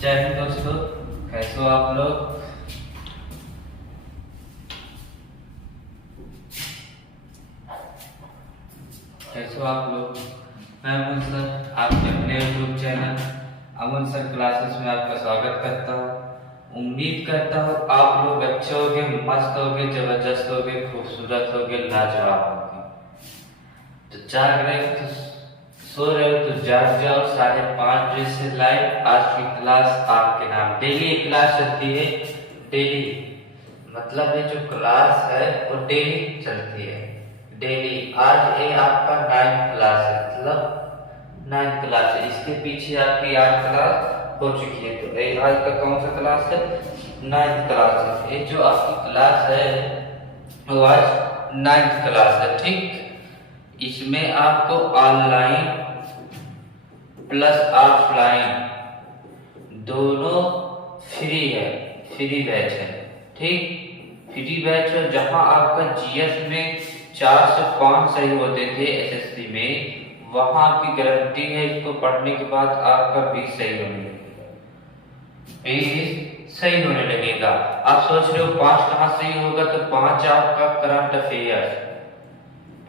जय हिंद दोस्तों, कैसे हो आप लोग। कैसे हो आप लोग। मैं अमन सर आपके अपने यूट्यूब चैनल अमन सर क्लासेस में आपका स्वागत करता हूँ। उम्मीद करता हूँ आप लोग अच्छे होगे, मस्त होगे, जबरदस्त होगे, खूबसूरत होगे, लाजवाब होगे। तो जाग रहे हो तो सो रहे हो तो जाग जाओ। 5:30 बजे से लाइव आज की क्लास आपके नाम। डेली एक क्लास चलती है, डेली मतलब ये जो क्लास है वो डेली चलती है। डेली आज ये आपका 9th क्लास है, मतलब 9th क्लास है। इसके पीछे आपकी 8 क्लास हो चुकी है, तो ये आज का कौन सा क्लास है, 9th क्लास है। ये जो आपकी क्लास है वो आज 9th क्लास है, ठीक। इसमें आपको ऑनलाइन प्लस ऑफलाइन दोनों फ्री है, फ्री बैच है, ठीक। फ्री बैच है जहां आपका जीएस में 4 से 5 सही होते थे, एसएससी में वहां की गारंटी है इसको पढ़ने के बाद आपका 20 सही होने लगेगा, 20 सही होने लगेगा। आप सोच रहे हो 5 कहाँ सही होगा, तो 5 आपका करंट अफेयर्स,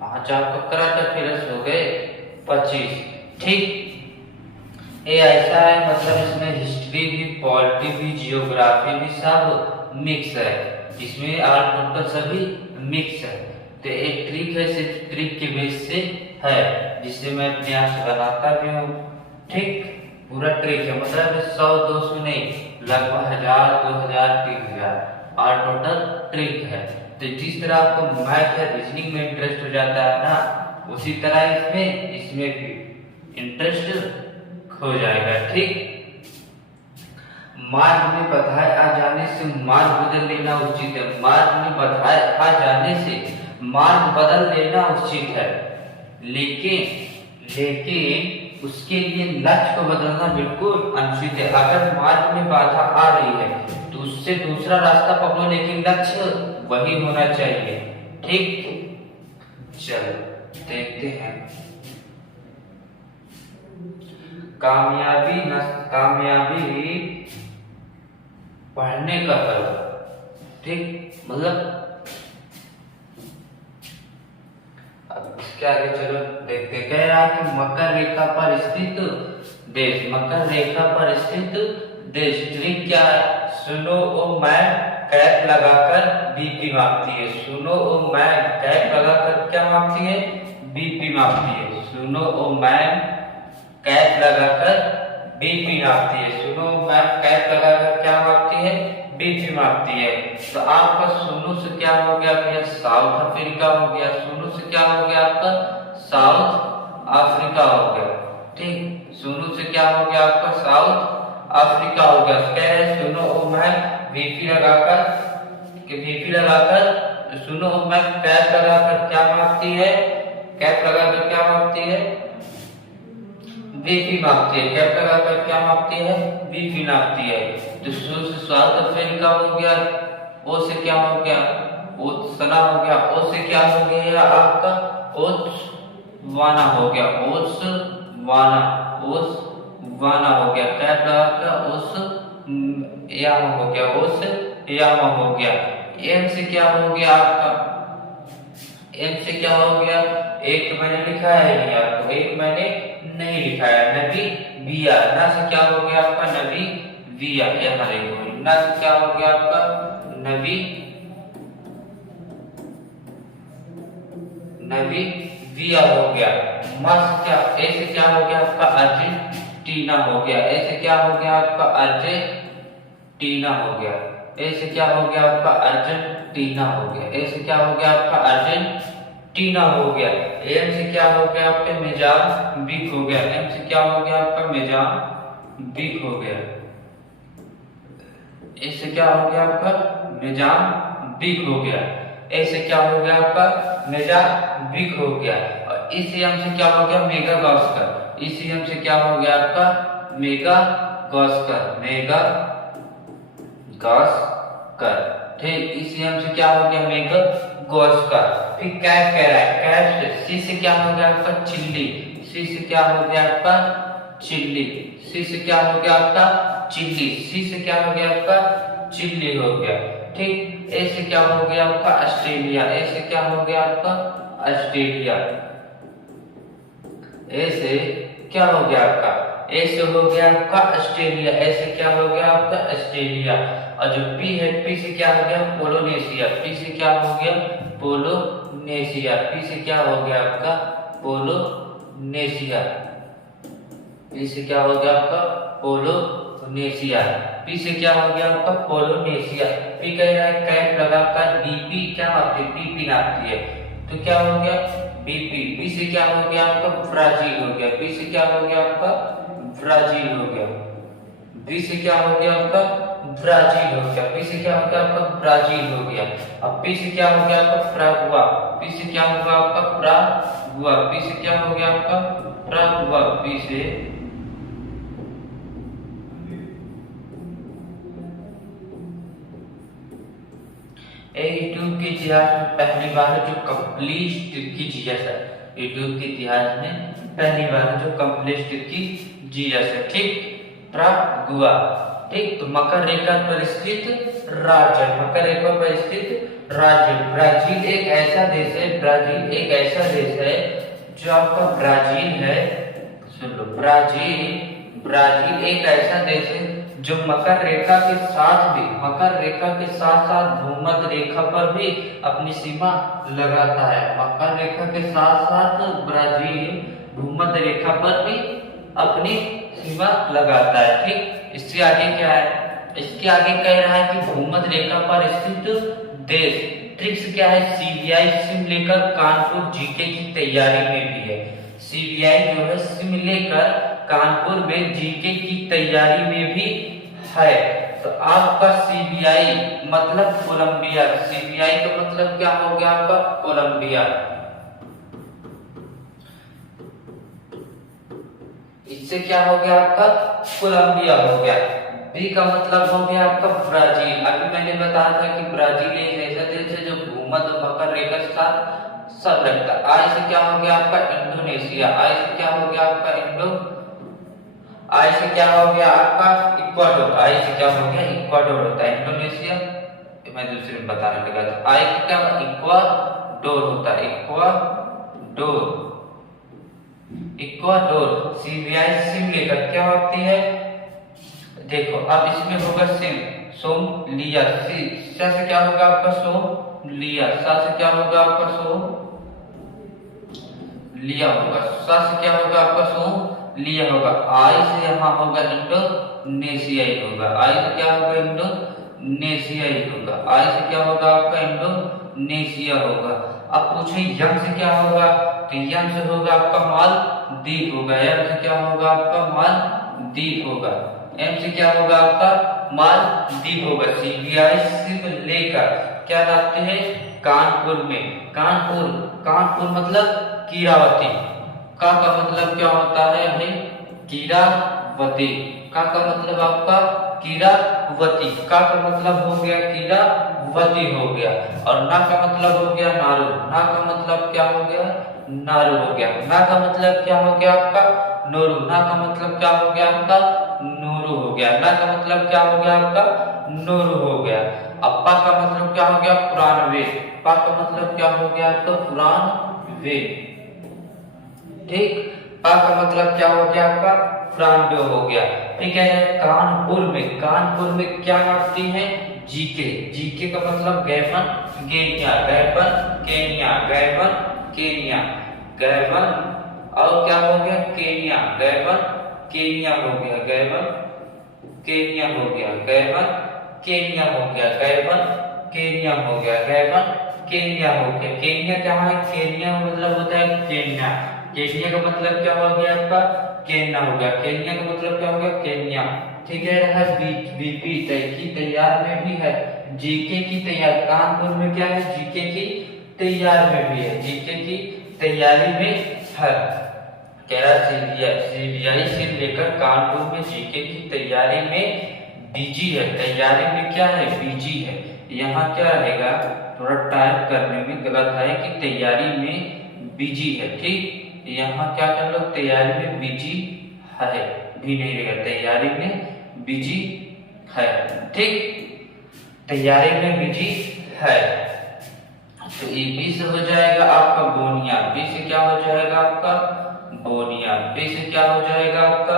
5 आपका करंट अफेयर्स हो गए 25, ठीक। ये ऐसा है, मतलब इसमें हिस्ट्री भी, पॉलिटी भी, जियोग्राफी भी सब मिक्स है। इसमें ऑल टोटल सभी मिक्स है। तो एक ट्रिक है, सिर्फ ट्रिक के बेस से है, जिससे मैं अपने आप से बनाता भी हूँ, ठीक। पूरा ट्रिक है, मतलब 100-200 नहीं, लगभग 1000, 2000, 3000 ऑल टोटल ट्रिक है। तो जिस तरह आपको मैथ या रीजनिंग में इंटरेस्ट हो जाता है ना, उसी तरह इसमें भी इंटरेस्ट हो जाएगा, ठीक। मार्ग में बधाई आ जाने से मार्ग बदल लेना उचित है। मार्ग में बधाई आ जाने से मार्ग बदल लेना उचित है, लेकिन उसके लिए लक्ष्य को बदलना बिल्कुल अनुचित है। अगर मार्ग में बाधा आ रही है तो उससे दूसरा रास्ता पकड़ो, लेकिन लक्ष्य वही होना चाहिए, ठीक। चलो देखते हैं। कामयाबी पढ़ने का फल, ठीक। मतलब अब इसके आगे चलो देखते हैं। कह रहा है कि मकर रेखा पर स्थित देश, मकर रेखा पर स्थित देश। ट्रिक क्या है, सुनो ओ मैम कैप लगाकर बीपी मापती है। सुनो ओ मैम कैप लगाकर क्या मापती है, बीपी मापती है। सुनो ओ मैम कैप लगाकर बीपी मापती है। सुनो मैम कैप लगाकर क्या मापती है, बीपी मापती है। तो आपका सुनो से क्या हो गया भैया, साउथ अफ्रीका हो गया। सुनो से क्या हो गया आपका, साउथ अफ्रीका हो गया, ठीक। सुनो से क्या हो गया आपका, साउथ अफ्रीका हो गया। कह रहे सुनो ओ मैम बीपी लगाकर, सुनो ओ मैम कैप लगाकर क्या मापती है, कैप लगाकर क्या मापती है, बीपी मापती है। कैप लगाकर क्या मापती है, बीपी मापती है। तो शुरू से साउथ अफ्रीका हो गया, ओ से क्या हो गया, ओत्सना हो गया। ओ से क्या हो गया आपका, ओत्सवाना हो गया, ओत्सवाना हो गया। कैप लगाकर ओत्सयामा हो गया, ओत्सयामा हो गया। एम से क्या हो गया आपका, एम से क्या हो गया, एक तो मैंने लिखा है नहीं आपको, एक मैंने नहीं लिखा है, नबी बिया। ना से क्या हो गया आपका, नबी बिया। यहाँ देखो, ना से क्या हो गया आपका, नबी बिया हो गया। मस्त क्या, ए से क्या हो गया आपका, अर्जेंटीना हो गया। ए से क्या हो गया आपका, अर्जेंटीना हो गया। ए से क्या हो गया आपका, अर्जेंटीना हो गया। ए से क्या हो गया आपका, अर्जेंटीना हो गया। एम से क्या हो गया आपका, मोजाम्बिक हो गया। एम से क्या हो गया आपका, मोजाम्बिक हो गया। ए से क्या हो गया आपका, मोजाम्बिक हो गया। ए से क्या हो गया आपका, मोजाम्बिक हो गया। और इस एम से क्या हो गया, मेगागास्कर। इस एम से क्या हो गया आपका, मेगागास्कर, ठीक, इसी एम से क्या हो गया मेघा गॉस का। फिर कैप कह रहा है, कैप से सी से क्या हो गया आपका चिल्ली, सी से क्या हो गया आपका चिल्ली, सी से क्या हो गया आपका चिल्ली, सी से क्या हो गया आपका चिल्ली हो गया। ठीक, ए से क्या हो गया आपका ऑस्ट्रेलिया, ए से क्या हो गया आपका ऑस्ट्रेलिया, ए से क्या हो गया आपका, ए से हो गया आपका ऑस्ट्रेलिया, ए से क्या हो गया आपका ऑस्ट्रेलिया। और जो पी है, पी से क्या हो गया पोलोनेशिया, पी से क्या हो गया पोलोनेशिया, पी से क्या हो गया आपका पोलोनेशिया, पी से क्या हो गया आपका पोलोनेशिया, पी से क्या हो गया आपका पोलोनेशिया। पी कह रहा है कैप लगाकर बीपी क्या नापती है, बीपी नापती है, तो क्या हो गया बीपी। पी से क्या हो गया आपका ब्राजील हो गया, पी से क्या हो गया आपका ब्राजील हो गया, बी से क्या हो गया आपका ब्राजील हो गया, पी से क्या हो गया आपका ब्राजील हो गया। अब पी से क्या हो गया आपका प्रागुआ, पी से क्या होगा आपका प्रागुआ, पी से क्या हो गया आपका प्रागुआ, पी से यूट्यूब के इतिहास में पहली बार जो कंप्लीट की जीएस है, यूट्यूब के इतिहास में पहली बार जो कंप्लीट की जीएस है। ठीक, प्रागुआ। ठीक, तो मकर रेखा पर स्थित राज्य, मकर रेखा पर स्थित राज्य। ब्राजील एक ऐसा देश है, ब्राजील एक ऐसा देश है जो आपका ब्राजील है, सुन लो, ब्राजील, ब्राजील एक ऐसा देश है जो मकर रेखा के साथ भी, मकर रेखा के साथ साथ भूमध्य रेखा पर भी अपनी सीमा लगाता है। मकर रेखा के साथ साथ ब्राजील भूमध्य रेखा पर भी अपनी सीमा लगाता है। ठीक, इससे आगे क्या है, इसके आगे कह रहा है कि भूमध्य रेखा पर स्थित देश। ट्रिक्स क्या है, सीबीआई सिम लेकर कानपुर जीके की तैयारी में भी है, सीबीआई जो है सिम लेकर कानपुर में जीके की तैयारी में भी है। तो आपका सीबीआई मतलब कोलंबिया, सीबीआई का मतलब क्या हो गया आपका कोलंबिया, इससे क्या हो गया आपका कोलंबिया हो गया। बी का मतलब हो गया आपका ब्राजील, अभी मैंने बताया था कि ब्राजील एक ऐसा देश है जो भूमध्य मकर रेखा के साथ सब लगता है। आई से क्या हो गया आपका इंडोनेशिया, आई से क्या हो गया आपका आई से क्या हो गया आपका इक्वाडोर, आई से क्या हो गया इक्वाडोर होता है इंडोनेशिया, मैं दूसरे में बताने लगा था। आई से क्या इक्वाडोर होता है, इक्वाडोर, इक्वाडोर। सीबीआई सिम लेकर क्या होती है, देखो अब इसमें होगा सिम, सोम लिया, सा से क्या होगा आपका सोम लिया, सा से क्या होगा आपका सोम लिया होगा, सा से क्या होगा आपका सोम लिया होगा। आई से यहाँ होगा इंडोनेशिया ही होगा, आई से क्या होगा इंडोनेशिया ही होगा, आई से क्या होगा आपका इंडोनेशिया होगा। अब पूछे यम से क्या होगा, तो यम से होगा आपका मालदीव होगा, यम से क्या होगा आपका मालदीव होगा, एम से क्या होगा आपका मालदीव होगा। सीबीआई सिम लेकर क्या लाते हैं कानपुर में, कानपुर, कानपुर मतलब कीरावती, का मतलब क्या होता है भाई कीरावती, का मतलब आपका कीरावती, का मतलब हो गया कीरावती हो गया, और ना का मतलब हो गया नारू, ना का मतलब क्या हो गया नारू हो गया, ना का मतलब क्या हो गया आपका नोरू, ना का मतलब क्या हो गया आपका नोरू हो गया, ना का मतलब क्या हो गया आपका नोरू हो गया। अब पा का मतलब क्या हो गया पुराणवे, पा का मतलब क्या हो गया आपका पुराणवे। ठीक, पा का मतलब क्या हो गया आपका पुराणवे हो गया। ठीक है, कानपुर में, कानपुर में क्या नापती है जीके, जीके का मतलब Gammon Kenya, Gammon Kenya, Gammon Kenya, Gammon और क्या हो गया केनिया, गैमन केनिया हो गया, गैमन केनिया हो गया, गैमन केनिया हो गया, गैमन केनिया हो गया, गैमन केनिया हो गया। केनिया क्या है, केनिया मतलब होता है केन्या, केनिया का मतलब क्या हो गया आपका केन्या हो गया, केनिया का मतलब क्या हो गया केन्या। ठीक है, बीपी की तैयार में भी है, जीके की तैयार, कानपुर में क्या है जीके की तैयार में भी है, जीके की तैयारी में है। कह रहा सीबीआई से लेकर कानपुर में जीके की तैयारी में बिजी है, तैयारी में क्या है बिजी है, यहाँ क्या रहेगा, थोड़ा टाइप करने में गलत है कि तैयारी में बिजी है, ठीक। यहाँ क्या कर लो, तैयारी में बिजी है भी नहीं रहेगा, तैयारी में बिजी है, ठीक, तैयारी में बिजी है। तो ये बी से हो जाएगा आपका बोनिया, बी से क्या हो जाएगा आपका बोनिया, बी से क्या हो जाएगा आपका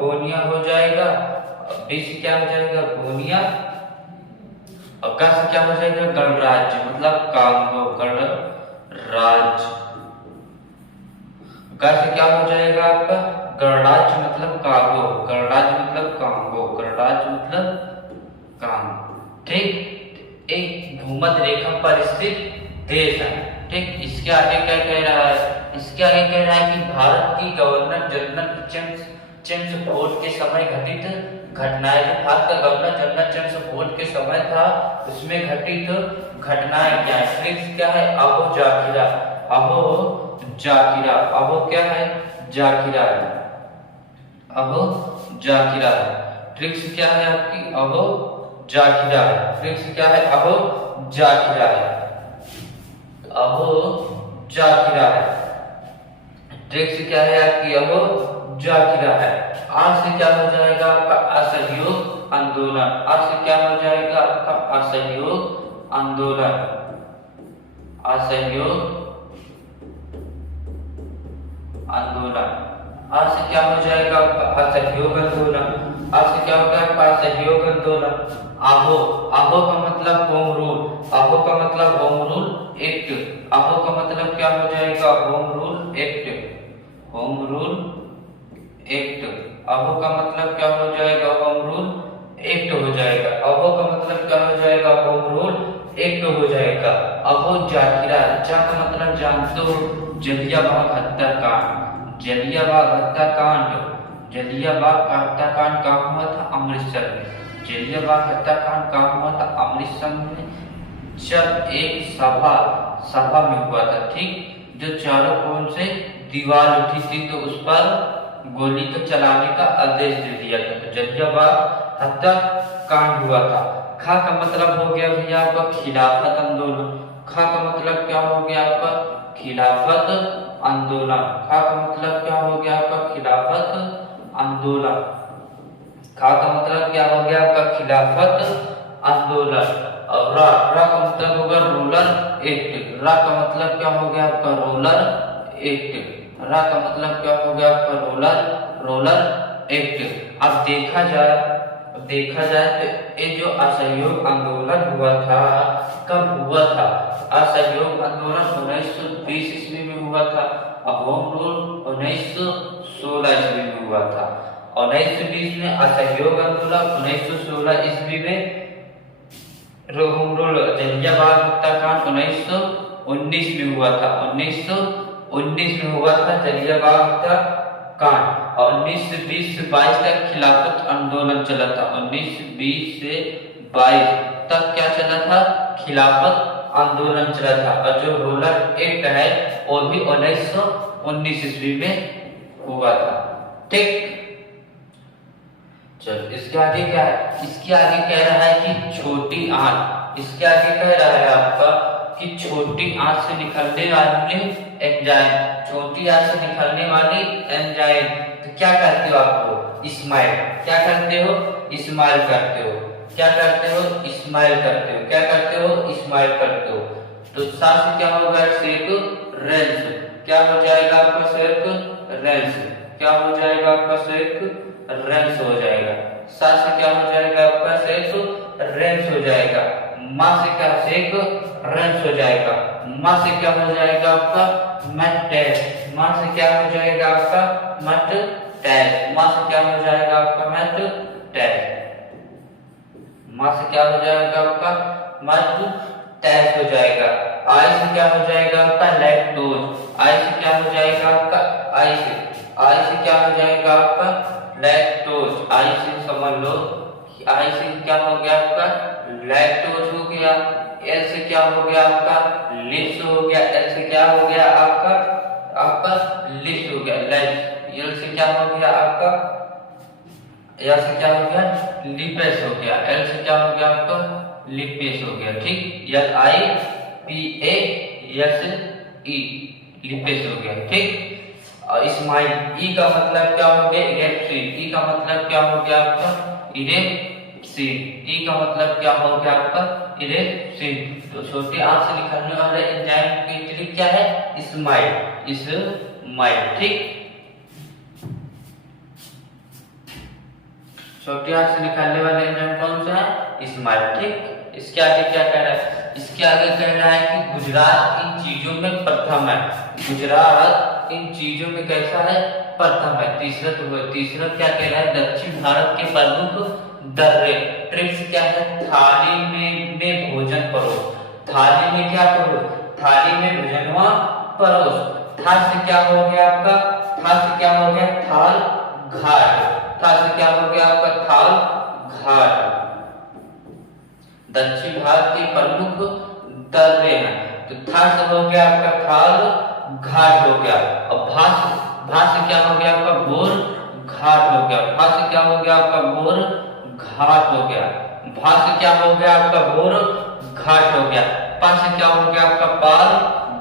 बोनिया हो जाएगा, बी से क्या हो जाएगा बोनिया, और का से क्या हो जाएगा गणराज्य मतलब कांगो, गणराज्य, का से क्या हो जाएगा आपका गणराज्य मतलब कांगो, गणराज्य मतलब कांगो, गणराज्य मतलब कांगो, ठीक। एक भूमध्य रेखा पर स्थित देश है, ठीक। इसके आगे क्या कह रहा है, इसके आगे कह रहा है कि भारत की गवर्नर जनरल चेम्सफोर्ड के समय घटित घटनाएं, जो भारत का गवर्नर जनरल चेम्सफोर्ड के समय था उसमें घटित घटनाएं क्या है, ट्रिक्स क्या है, अबो जाकिरा, अबो जाकिरा, अबो क्या है जाकिरा है, अबो जाकिरा है, ट्रिक्स क्या है आपकी अबो जाकिरा है, ट्रिक्स क्या है अबो जाकिरा है, अबो जाकिरा है, ट्रिक्स क्या है आपकी अबो जाकिरा है। आज से क्या हो जाएगा आपका असहयोग आंदोलन, आज से क्या हो जाएगा आपका असहयोग आंदोलन, असहयोग आंदोलन, आज से क्या हो जाएगा आपका असहयोग आंदोलन, आज से क्या होगा आपका असहयोग आंदोलन। आहो, आहो का मतलब होम रूल, आहो का मतलब होम रूल एक्ट, आहो का मतलब क्या हो जाएगा home rule act, home rule act, अबो का मतलब क्या हो जाएगा होम रूल एक्ट हो जाएगा, अबो का मतलब क्या हो जाएगा होम रूल एक्ट हो जाएगा। अबो जाकिरा, जा का मतलब जानते हो जलियांवाला हत्याकांड, जलियांवाला हत्याकांड, जलियांवाला हत्याकांड कहाँ हुआ था अमृतसर में, जलियांवाला हत्याकांड कहाँ हुआ था अमृतसर में, जब एक सभा में हुआ था, ठीक। जो चारों कोण से दीवार उठी थी तो उस पर गोली तो चलाने का आदेश दे दिया था, तो जलियांवाला हत्याकांड हुआ था। खा का मतलब हो गया भैया आपका खिलाफत आंदोलन, खा का मतलब क्या हो गया आपका खिलाफत आंदोलन, खा का मतलब क्या हो गया आपका खिलाफत आंदोलन, खा का मतलब क्या हो गया आपका खिलाफत आंदोलन। और रा का मतलब होगा रूलर एक्ट, रा का मतलब क्या हो गया आपका रूलर एक्ट, रा का मतलब क्या हो गया आपका रोलर एक्ट। अब देखा जाए तो ये जो असहयोग आंदोलन हुआ था कब हुआ था, असहयोग आंदोलन 1920 ईस्वी में हुआ था, और होम रूल 1916 ईस्वी में हुआ था। 1920 में असहयोग आंदोलन, 1916 ईस्वी में होम रूल जलियांवाला हत्याकांड 1919 में हुआ था, 1919 में हुआ था जलियांवाला हत्याकांड, और 1920 से 22 तक खिलाफत आंदोलन चला था, 1920 से 22 तक क्या चला था खिलाफत आंदोलन चला था। और जो रूलर एक्ट है वो भी 1919 ईस्वी में हुआ था, ठीक। चलो इसके आगे क्या है, इसके आगे कह रहा है कि छोटी आंत, इसके आगे कह रहा है आपका कि छोटी आंत से निकलने वाली एंजाइम, छोटी आंत से निकलने वाली एंजाइम, तो क्या करते हो आपको स्माइल, क्या करते हो स्माइल करते हो, क्या करते हो स्माइल करते हो, क्या करते हो स्माइल करते हो। तो सा से क्या होगा सेक रेंस, क्या हो जाएगा आपका सेक रेंस, क्या हो जाएगा आपका सेक रेंस हो जाएगा, सा से क्या हो जाएगा आपका सेक रेंस हो जाएगा, मां से क्या सेक रेंस हो जाएगा, मां से क्या हो जाएगा आपका मट टैस, मां से क्या हो जाएगा आपका मट टैस, मां से क्या हो जाएगा आपका मट टैस, मां से क्या हो जाएगा आपका मट टैस हो जाएगा। आई से क्या हो जाएगा आपका लैक्टोज, आई से क्या हो जाएगा आपका आई से क्या हो जाएगा आपका लैक्टोज, आई से समझ लो आई से क्या हो गया आपका लैक्टोज हो गया, एल से क्या हो गया आपका लिप्स हो गया, एल से क्या हो गया आपका लिप्स हो गया लेप्स, एल से क्या हो गया आपका एल से क्या हो गया लिपेस हो गया, एल से क्या हो गया आपका लिपेस हो गया, ठीक, LIPASE लिपेस हो गया, ठीक। और इस्माइल, ई का मतलब क्या हो गया, इरेप्सिन, ई का मतलब क्या हो गया आपका, इरेप्सिन, ई का मतलब क्या हो गया आपका, इरेप्सिन। तो छोटे आंख से निकलने वाले एंजाइम की ट्रिक क्या है, इस्माइल, इस्माइल, ठीक। छोटे आंख से निकलने वाले एंजाइम कौन सा है, इस्माइल, ठीक। इसके आगे क्या कह रहा है, इसके आगे कह रहा है कि गुजरात इन चीजों में प्रथम है, गुजरात इन चीजों में कैसा है, प्रथम है। तीसरा क्या कह रहा है, दक्षिण भारत के प्रमुख दर्रे, ट्रिक्स क्या है, थाली में भोजन परोस, थाली में क्या परोस, थाली में भोजनवा परोस। था से क्या हो गया आपका, था से क्या हो गया, थाल घाट, था से क्या हो गया आपका, थाल घाट। दक्षिण भारत के प्रमुख दर्रे हैं, तो था से हो गया आपका थाल घाट हो गया। और भा से क्या हो गया आपका, बोर घाट हो गया, भा से क्या हो गया आपका, बोर घाट हो गया, भा से क्या हो गया आपका, बोर घाट हो गया। पा से क्या हो गया आपका, पाल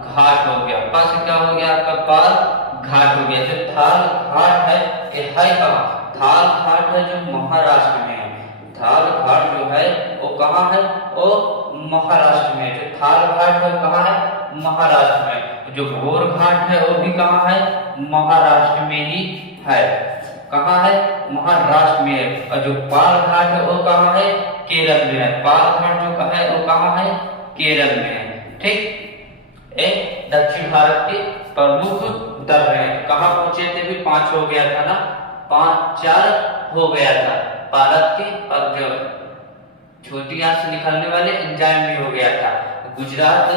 घाट हो गया, पा से क्या हो गया आपका, पाल घाट हो गया। जो थाल घाट है ये है कहाँ, थाल घाट है जो महाराष्ट्र में है, थाल घाट जो है वो कहाँ है, वो महाराष्ट्र में। जो थाल घाट है कहाँ है, महाराष्ट्र में। जो बोर घाट है वो भी कहाँ है, महाराष्ट्र में ही है, कहाँ है, महाराष्ट्र में है। और जो पाल घाट है वो कहाँ है, केरल में है, पाल घाट जो है वो कहाँ है, केरल में है, ठीक। एक दक्षिण भारत के प्रमुख दर्रे हैं। कहाँ पहुंचे थे, भी 5 हो गया था ना, 4 हो गया था भारत के, और जो छोटी आंख से निकलने वाले एंजाइम भी हो गया था। गुजरात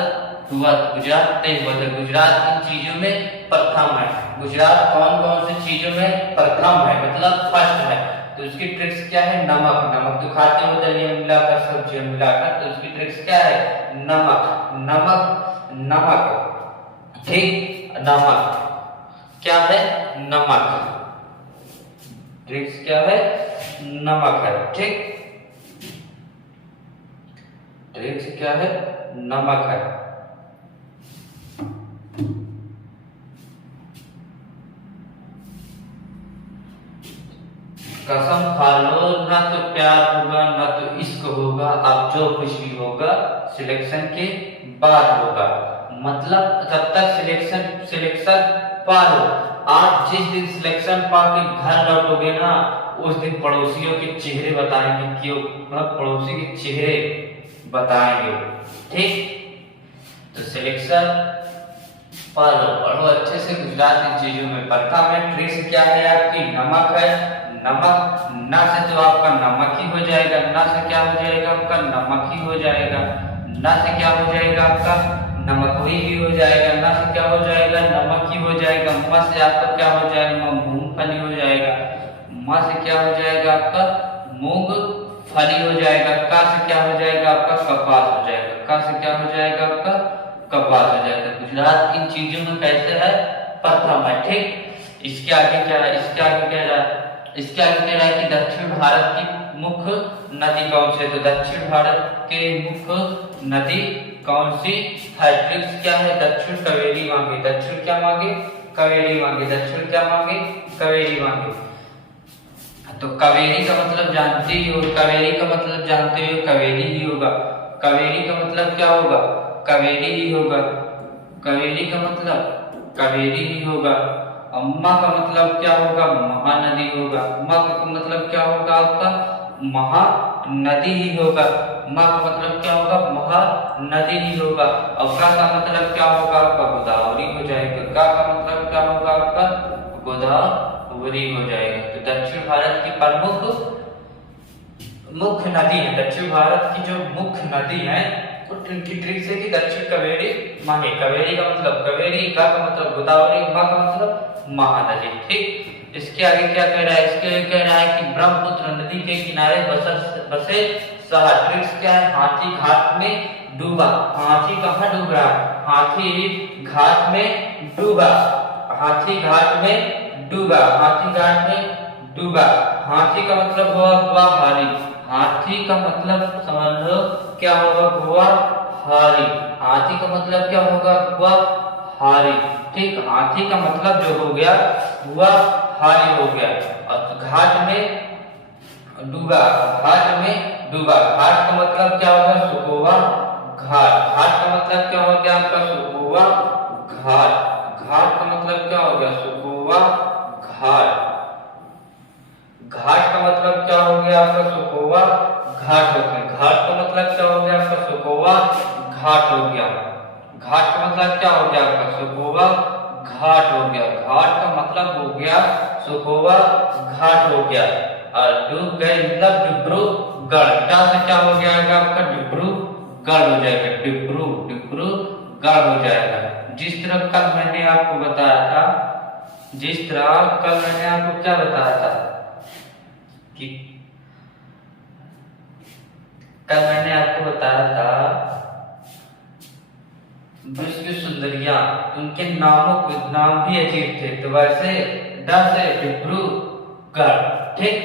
हुआ, गुजरात नहीं हुआ था, गुजरात इन चीजों में प्रथम है। गुजरात कौन कौन सी चीजों में प्रथम है, मतलब फर्स्ट है। तो उसकी ट्रिक्स क्या है, नमक, नमक तो खाते हो दलिया मिलाकर, सब्जी मिलाकर, तो उसकी ट्रिक्स क्या है, नमक, नमक, नमक, ठीक, नमक क्या है, नमक, ट्रिक्स क्या है, नमक है, ठीक, ट्रिक्स क्या है, नमक है। कसम खा लो, ना तो प्यार होगा ना तो इश्क होगा, अब जो कुछ भी होगा सिलेक्शन के बाद होगा। मतलब जब तक सिलेक्शन पा लो, आप जिस दिन सिलेक्शन पा के घर लौटोगे ना, उस दिन पड़ोसियों के चेहरे बताएंगे, क्यों, मतलब पड़ोसी के चेहरे बताएंगे, ठीक। तो सिलेक्शन पा लो, पढ़ो अच्छे से, गुजरात इन चीजों में प्रथम है। ट्रिक्स क्या है आपकी, नमक है, नमक, ना से तो आपका नमक ही हो जाएगा, ना से क्या हो जाएगा आपका, नमक ही हो जाएगा, ना से क्या हो जाएगा आपका, नमक ही हो जाएगा, ना से क्या हो जाएगा, नमक ही हो जाएगा। म से आपका क्या हो जाएगा, मूंगफली हो जाएगा, म से क्या हो जाएगा आपका, मूंगफली हो जाएगा। का से क्या हो जाएगा आपका, कपास हो जाएगा, का से क्या हो जाएगा आपका, कपास हो जाएगा। गुजरात इन चीजों में कैसे है, प्रथम है, ठीक। इसके आगे क्या है, इसके आगे कह रहा है, इसके आगे कह रहा है कि दक्षिण भारत की मुख्य नदी कौन सी है, तो दक्षिण भारत के मुख्य नदी कौन सी है, ट्रिक्स क्या है, दक्षिण कावेरी मांगे, दक्षिण क्या मांगे, कावेरी मांगे, दक्षिण क्या मांगे, कावेरी मांगे। तो कावेरी का मतलब जानते ही हो, कावेरी का मतलब जानते हो, कावेरी ही होगा, कावेरी का मतलब क्या होगा, कावेरी ही होगा, कावेरी का मतलब कावेरी ही होगा। अम्मा का मतलब क्या होगा, महानदी होगा, अम्मा का मतलब क्या होगा आपका, महानदी ही होगा, माँ का मतलब क्या होगा, महानदी ही होगा। और का मतलब क्या होगा आपका, गोदावरी हो जाएगा, का मतलब क्या होगा आपका, गोदावरी हो जाएगा। तो दक्षिण भारत की प्रमुख मुख्य नदी है, दक्षिण भारत की जो मुख्य नदी है उनकी ट्रिक से कि दक्षिण कावेरी मांगे, कावेरी का मतलब कावेरी, का मतलब गोदावरी, माँ का मतलब महानदी, ठीक। इसके आगे क्या कह रहा है, इसके आगे कह रहा है कि ब्रह्मपुत्र नदी के किनारे बसे शहर, ट्रिक्स क्या है, हाथी घाट में डूबा, हाथी कहाँ डूब रहा है, हाथी घाट में डूबा, हाथी घाट में डूबा, हाथी घाट में डूबा। हाथी का मतलब हुआ भारी, हाथी का मतलब समझ लो क्या होगा? गुआ हारी। हाथी का मतलब क्या होगा? गुआ हारी। ठीक, हाथी का मतलब जो हो गया गुआ हारी हो गया। और घाट में डूबा, घाट में डूबा। घाट का मतलब क्या होगा? सुकोवा घाट। घाट का मतलब क्या हो गया आपका? सुकोवा घाट। घाट का मतलब क्या हो गया? सुकोवा घाट। घाट का मतलब क्या हो गया आपका? सुकोवा घाट हो गया। घाट का मतलब क्या हो गया आपका? सुकोवा घाट हो गया। घाट का मतलब क्या हो गया आपका? सुकोवा घाट हो गया। घाट का मतलब हो गया सुकोवा घाट हो गया। और डूब गए मतलब डिब्रूगढ़। क्या से क्या हो जाएगा आपका? डिब्रूगढ़ हो जाएगा। डिब्रूगढ़ हो जाएगा। जिस तरह कल मैंने आपको बताया था, जिस तरह कल मैंने आपको क्या बताया था कि कल मैंने आपको बताया था विश्व की सुंदरियां, उनके नामों के नाम भी अजीब थे। तो वैसे ड से डिब्रूगढ़। ठीक,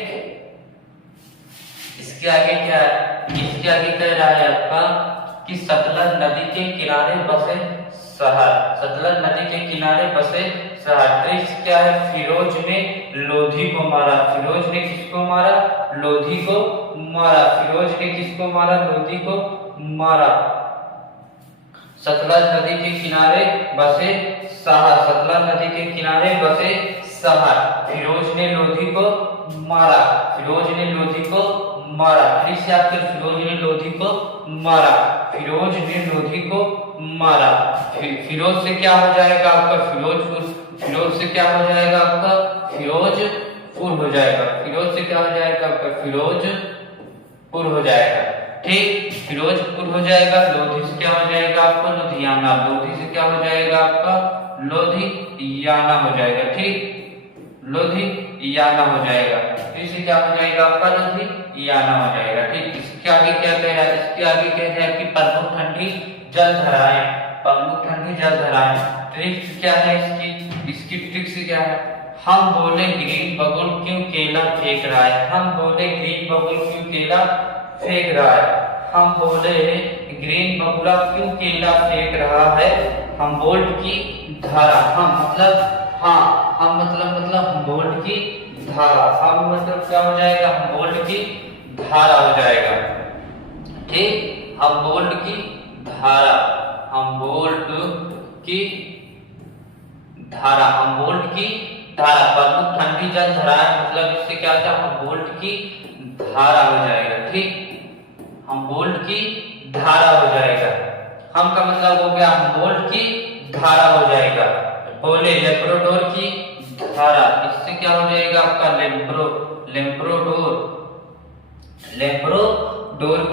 इसके आगे क्या है? इसके आगे कह रहा है आपका कि सतलज नदी के किनारे बसे शहर। सतलज नदी के किनारे बसे शहर। तो इस क्या है? फिरोज ने लोधी को मारा। फिरोज ने किसको मारा? लोधी को मारा। फिरोज ने किसको मारा? लोधी को मारा। सतलज नदी के किनारे बसे शहर। सतलज नदी के किनारे बसे शहर। फिरोज ने लोधी को मारा। फिरोज ने लोधी को मारा। फिर से आपके फिरोज ने लोधी को मारा। फिरोज ने लोधी को मारा। फिरोज से क्या हो जाएगा आपका? फिरोजपुर। फिरोज से क्या हो जाएगा आपका? फिरोजपुर हो जाएगा। फिरोज से क्या हो जाएगा आपका? फिरोजपुर हो जाएगा। ठीक, फिरोजपुर हो जाएगा। लोधी से क्या हो जाएगा आपका? लुधियाना। लोधी से क्या हो जाएगा आपका? लोधियाना हो जाएगा। ठीक, लोधियाना हो जाएगा। फिर से क्या हो जाएगा आपका? लोधियाना हो जाएगा। ठीक, इसके आगे क्या कह रहा है? इसके आगे कह रहा है कि प्रमुख ठंडी जलधाराएं। प्रमुख ठंडी जलधाराएं। ट्रिक्स क्या है इसकी? इसकी ट्रिक्स क्या है? हम बोले ग्रीन बबुल क्यों केला फेंक रहा है? हम बोले ग्रीन बबुल क्यों केला फेंक रहा है? हम बोले ग्रीन बबुला क्यों केला फेंक रहा है? हमबोल्ट की धारा। हम मतलब हम मतलब हमबोल्ट की धारा। हम मतलब क्या हो जाएगा? हमबोल्ट की धारा हो जाएगा। ठीक, हमबोल्ट की धारा। हमबोल्ट की धारा। हमबोल्ट की धारा। प्रमुख ठंडी जलधाराएं मतलब इससे क्या होता है? हमबोल्ट की धारा हो जाएगा। ठीक, हमबोल्ट की धारा हो जाएगा। हम का मतलब हो गया हमबोल्ट की धारा हो जाएगा। बोले लेब्राडोर की धारा। इससे क्या हो जाएगा आपका? लेब्राडोर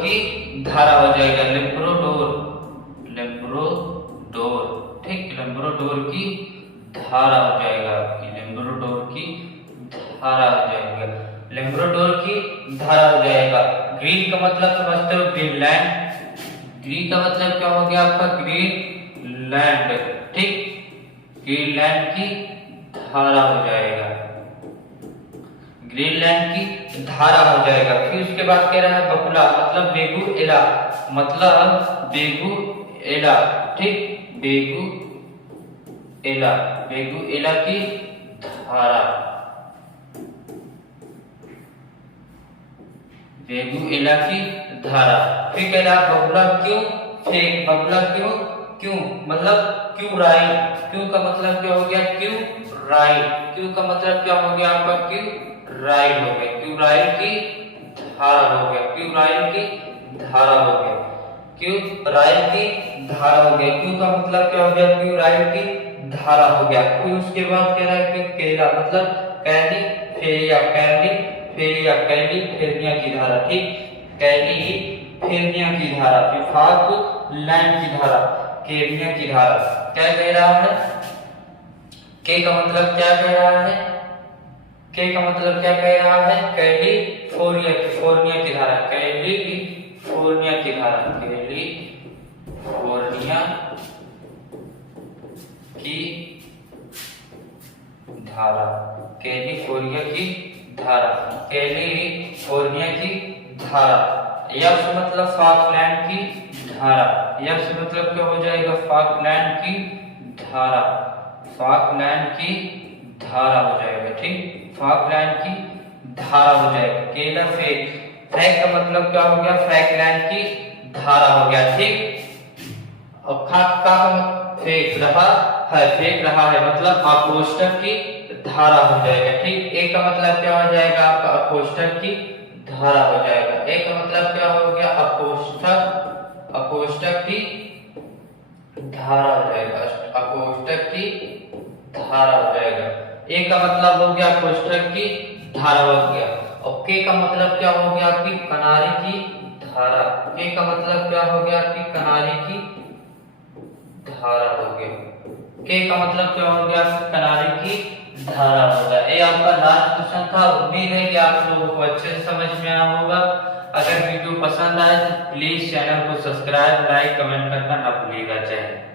की धारा हो जाएगा। लेब्राडोर। ठीक, लेब्राडोर की धारा हो जाएगा आपकी। लेब्राडोर की धारा हो जाएगा। लेब्राडोर की धारा हो जाएगा। ग्रीन का मतलब समझते हो? ग्रीनलैंड। ग्रीन का मतलब क्या हो गया आपका? ग्रीनलैंड। ठीक, ग्रीनलैंड की धारा हो जाएगा। ग्रीनलैंड की धारा हो जाएगा। फिर उसके बाद कह रहा है बकुला मतलब बेगुएला। मतलब बेगुएला। ठीक, बेगुएला। बेगुएला की धारा। बेगुएला की धारा। फिर कह रहा बबुला क्यों फेंक? बबुला क्यों क्यों मतलब क्यों राई। क्यों का मतलब क्या हो गया? क्यों राई। क्यों का मतलब क्या हो गया आपका? क्यों राई हो गया। क्यों राई की धारा हो गया। क्यों राई की धारा हो गया। क्यों राई की धारा हो गया। क्यों का मतलब क्या हो गया? क्यों राई की धारा हो गया। फिर उसके बाद कह रहा है कि केला मतलब कैली फेरिया। कैली फेरिया। कैली फेरिया की धारा। ठीक, कैली फेरिया की धारा। विभाग लैंड की धारा। केरिया की धारा। क्या कह रहा है? के का मतलब क्या कह रहा है? के का मतलब क्या कह रहा है? कैलिफोर्निया की धारा। कैलिफोर्निया की धारा। कैलिफोर्निया की धारा। कैलिफोर्निया की धारा। कैलिफोर्निया की धारा। यक्ष मतलब फाकलैंड की धारा, यक्ष मतलब क्या हो जाएगा, फाकलैंड की धारा, फाकलैंड की धारा हो जाएगा, ठीक, फाकलैंड की धारा हो जाएगा। केला फेक, फेक का मतलब क्या हो गया, फैकलैंड की धारा हो गया, ठीक। और खाक का फेंक रहा है, फेंक रहा है मतलब अकोष्ठक की धारा हो जाएगा, ठीक। एक का मतलब क्या हो जाएगा आपका, अकोष्ठक की धारा हो जाएगा। एक का मतलब क्या हो गया, अकोष्ठक, अकोष्ठक की धारा हो जाएगा, अकोष्ठक की धारा हो जाएगा। एक का मतलब हो गया अकोष्ठक की धारा हो गया। और के का मतलब क्या हो गया आपकी, किनारे की धारा, के का मतलब क्या हो गया आपकी, किनारे की धारा हो गया, के का मतलब क्या हो गया, किनारे की धारा हो गया। ये आपका लास्ट क्वेश्चन था। उम्मीद है कि आप लोगों को अच्छे से समझ में आया होगा। अगर वीडियो पसंद आए तो प्लीज चैनल को सब्सक्राइब, लाइक, कमेंट करना ना भूलिएगा। जय हिंद।